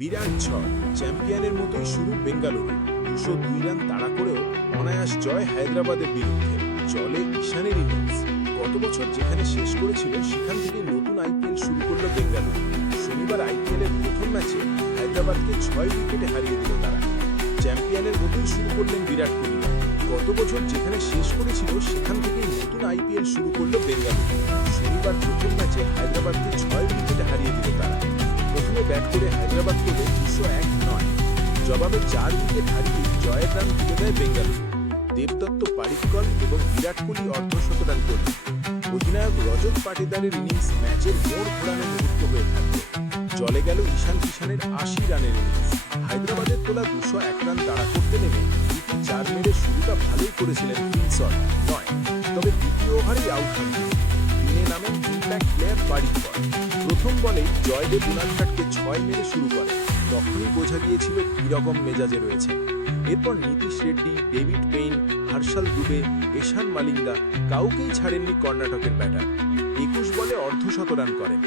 বিরাট ঝড়, চ্যাম্পিয়নের মতোই শুরু বেঙ্গালুরু। 202 রান তাড়া করেও অনায়াস জয় হায়দ্রাবাদের বিরুদ্ধে। চলে ঈশানের ইনিংস। গত বছর যেখানে শেষ করেছিল সেখান থেকে নতুন আইপিএল শুরু করল বেঙ্গালুরু। শনিবার আইপিএলের প্রথম ম্যাচে হায়দ্রাবাদকে 6 উইকেটে হারিয়ে দিল তারা। চ্যাম্পিয়নের মতোই শুরু করলেন বিরাট কোহলি। গত বছর যেখানে শেষ করেছিল সেখান থেকে নতুন আইপিএল শুরু করল বেঙ্গালুরু। শনিবার প্রথম ম্যাচে হায়দ্রাবাদকে 6 উইকেটে হারিয়ে দিল তারা। প্রথমে ব্যাট করে হায়দ্রাবাদ করল 201 জবাবে 4 উইকেট হারিয়ে জয়ের রান তুলে দেয় বেঙ্গালুরু। দেবদত্ত পারিক্কর এবং বিরাট কোহলি অর্ধশতরান করলেন। অধিনায়ক রজত পাটিদারের ইনিংস ম্যাচের মোড় ঘোরানোর মুহূর্ত হয়ে থাকবে। চলে গেল ঈশান কিষানের 80 রানের ইনিংস। হায়দ্রাবাদের তোলা 201 রান তাড়া করতে নেমে 4 মেরে শুরুটা ভালোই করেছিলেন ফিনসন নয়, তবে দ্বিতীয় ওভারেই আউট হন। দিনে নামেন ইম্প্যাক্ট প্লেয়ার পারিক্কর। প্রথম বলেই জয়দেব উনাদকাটকে 6 মেরে শুরু করে। তখনই বোঝা গিয়েছিল কীরকম মেজাজে রয়েছে। এরপর নীতিশ রেড্ডি, ডেভিড পেইন, হর্ষল দুবে, এশান মালিঙ্গা কাউকেই ছাড়েননি কর্ণাটকের ব্যাটার। 21 বলে অর্ধশতরান করেন।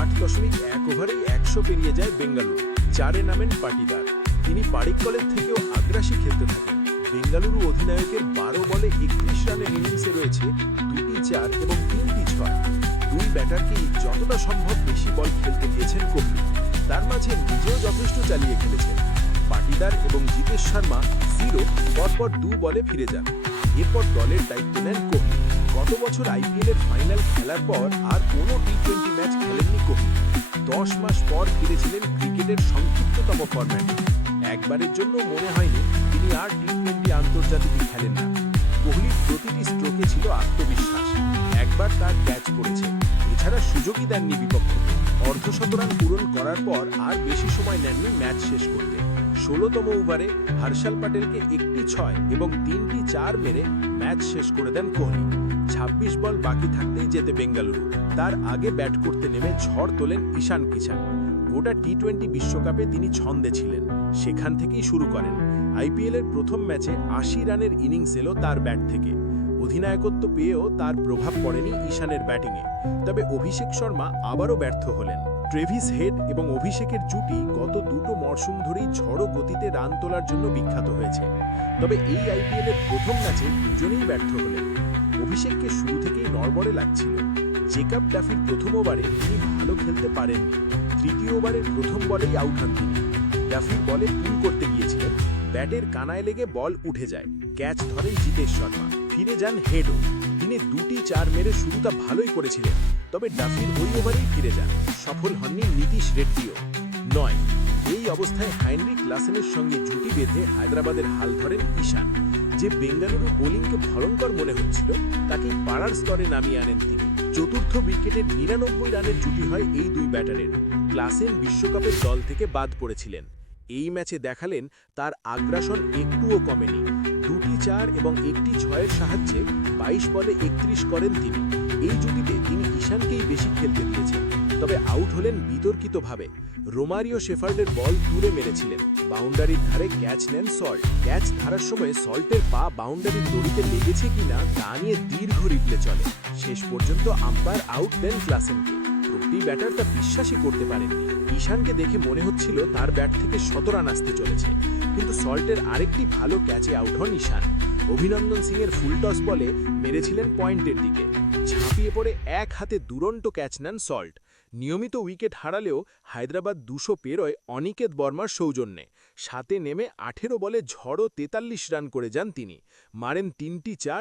8.1 ওভারেই 100 পেরিয়ে যায় বেঙ্গালুরু। 4-এ নামেন পাটিদার। তিনি পারিক্করের থেকেও আগ্রাসী খেলতে থাকেন। বেঙ্গালুরু অধিনায়কের 12 বলে 31 রানের ইনিংসে রয়েছে 2টি 4 এবং 3টি 6। দুই ব্যাটারকেই যতটা সম্ভব বেশি বল খেলতে দিয়েছেন কোহলি। তার মাঝে নিজেও যথেষ্ট চালিয়ে খেলেছেন। পাটিদার এবং জিতেশ শর্মা 0 পরপর 2 বলে ফিরে যান। এরপর দলের দায়িত্ব নেন কোহলি। গত বছর আইপিএলের ফাইনাল খেলার পর আর কোনো টি-20 ম্যাচ খেলেননি কোহলি। 10 মাস পর ফিরেছিলেন ক্রিকেটের সংক্ষিপ্ততম ফরম্যাটে। একবারের জন্য মনে হয়নি তিনি আর টি-20 আন্তর্জাতিকে খেলেন না। কোহলির প্রতিটি স্ট্রোকে ছিল আত্মবিশ্বাস। একবার তার ক্যাচ পড়েছে, এছাড়া সুযোগই দেননি বিপক্ষকে। অর্ধশতরান পূরণ করার পর আর বেশি সময় নেননি ম্যাচ শেষ করতে। 16তম ওভারে হর্ষল প্যাটেলকে 1টি 6 এবং 3টি 4 মেরে ম্যাচ শেষ করে দেন কোহলি। 26 বল বাকি থাকতেই জেতে বেঙ্গালুরু। তার আগে ব্যাট করতে নেমে ঝড় তোলেন ঈশান কিষান। গোটা টি-20 বিশ্বকাপে তিনি ছন্দে ছিলেন, সেখান থেকেই শুরু করেন। আইপিএলের প্রথম ম্যাচে 80 রানের ইনিংস এলো তার ব্যাট থেকে। অধিনায়কত্ব পেয়েও তার প্রভাব পড়েনি ঈশানের ব্যাটিংয়ে। তবে অভিষেক শর্মা আবারও ব্যর্থ হলেন। ট্রেভিস হেড এবং অভিষেকের জুটি গত দুটো মরশুম ধরেই ঝড়ো গতিতে রান তোলার জন্য বিখ্যাত হয়েছে। তবে এই আইপিএলের প্রথম ম্যাচে দুজনেই ব্যর্থ হলেন। অভিষেককে শুরু থেকেই নড়বড়ে লাগছিল। জেকাব ডাফির প্রথম ওভারে তিনি ভালো খেলতে পারেননি। তৃতীয় ওভারের প্রথম বলেই আউট হন তিনি। ডাফির বলে পুল করতে গিয়েছিলেন, ব্যাটের কানায় লেগে বল উঠে যায়। ক্যাচ ধরেন জিতেশ শর্মা। ফিরে যান হেডও। তিনি 2টি 4 মেরে শুরুটা ভালোই করেছিলেন, তবে ডাফির ওই ওভারেই ফিরে যান। সফল হননি নীতিশ রেড্ডিও। 9 এই অবস্থায় হাইনরিক লাসেনের সঙ্গে জুটি বেঁধে হায়দ্রাবাদের হাল ধরেন ঈশান। যে বেঙ্গালুরু বোলিংকে ভয়ঙ্কর মনে হচ্ছিল তাকেই পাড়ার স্তরে নামিয়ে আনেন তিনি। চতুর্থ উইকেটে 99 রানের জুটি হয় এই দুই ব্যাটারের। ক্লাসেন বিশ্বকাপের দল থেকে বাদ পড়েছিলেন। এই ম্যাচে দেখালেন তার আগ্রাসন একটুও কমেনি। 2টি 4 এবং 1টি 6-এর সাহায্যে 22 বলে 31 করেন তিনি। এই জুটিতে তিনি ঈশানকেই বেশি খেলতে দিয়েছেন, তবে আউট হলেন বিতর্কিতভাবে। রোমারিও শেফার্ডের বল দূরে মেরেছিলেন। বাউন্ডারির ধারে ক্যাচ নেন সল্ট। ক্যাচ ধরার সময় সল্টের পা বাউন্ডারির দড়িতে লেগেছে কিনা তা নিয়ে দীর্ঘ রিপ্লে চলে। শেষ পর্যন্ত আম্পায়ার আউট দেন ক্লাসেনকে। প্রতি ব্যাটার তা বিশ্বাসই করতে পারেননি। ঈশানকে দেখে মনে হচ্ছিল তার ব্যাট থেকে 100 রান আসতে চলেছে, কিন্তু সল্টের আরেকটি ভালো ক্যাচে আউট হন ঈশান। অভিনন্দন সিংয়ের ফুলটস বলে মেরেছিলেন পয়েন্টের দিকে। ঝাঁপিয়ে পড়ে এক হাতে দুরন্ত ক্যাচ নেন সল্ট। নিয়মিত উইকেট হারালেও হায়দ্রাবাদ 200 পেরোয় অনিকেত বর্মার সৌজন্যে। 7-এ নেমে 18 বলে ঝড়ো 43 রান করে যান তিনি। মারেন 3টি 4